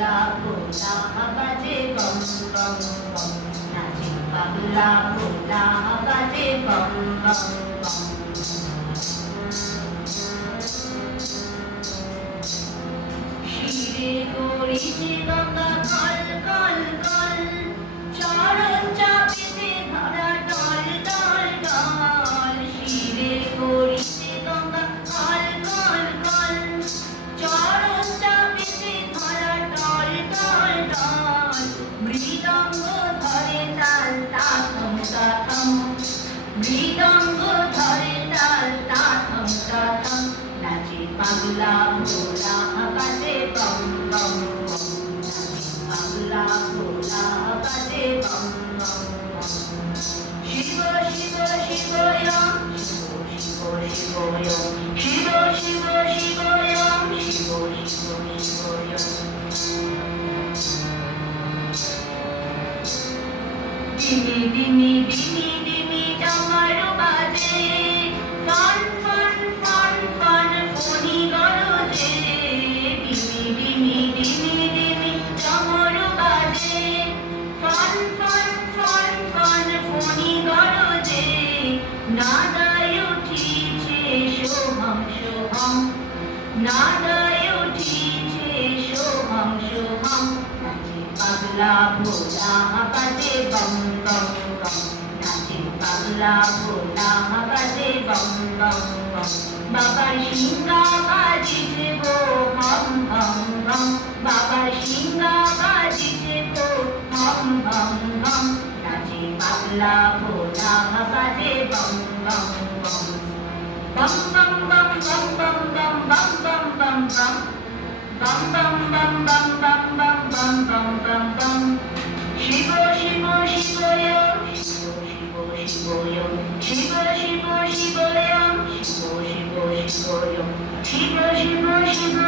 পাগলা ভোলা বাজে বম বম বম, নাচে পাগলা ভোলা বাজে বম বম বম। শিরে করিছে গঙ্গা কল কল কল, চরণ চাপিতে ধরা টল টল টল। শিরে করিছে গঙ্গা কল কল কল, চরণ চাপিতে ধরা টল টল টল। মৃদঙ্গ ধরে তাল তাথম তাথম, মৃদঙ্গ ধরে তাল তাথম তাথম। নাচে পাগলা ভোলা বাজে বম বম বম, নাচে পাগলা ভোলা বাজে বম বম বম। শিব শিব শিবয়ম, শিব শিব শিবয়ম, শিব শিব শিবয়ম, শিব শিব শিবয়ম। ডিমি ডিমি ডিমি ডিমি ডমরু বাজে, ফন ফন ফন ফন ফণি গরজে। ডিমি ডিমি ডিমি ডিমি ডমরু বাজে, ফন ফন ফন ফন ফণি গরজে। নাদায় উঠিছে সোহম সোহম, নাদায় উঠিছে সোহম সোহম। নাচে পাগলা ভোলা বাজে বম বম বম, নাচে পাগলা ভোলা বাজে বম বম বম। বাবার সিংহা বাজিছে গো হম হম হম, বাবার সিংহা বাজিছে গো হম হম হম। নাচে পাগলা ভোলা বাজে বম বম বম। বম বম বম বম বম বম বম বম বম বম, bum bum bum bum bum bum bum bum bum bum. Shivo Shivo Shivoyam, Shivo Shivo Shivoyam, Shivo Shivo Shivoyam, Shivo Shivo Shivoyam, Shivo Shivo Shivoyam.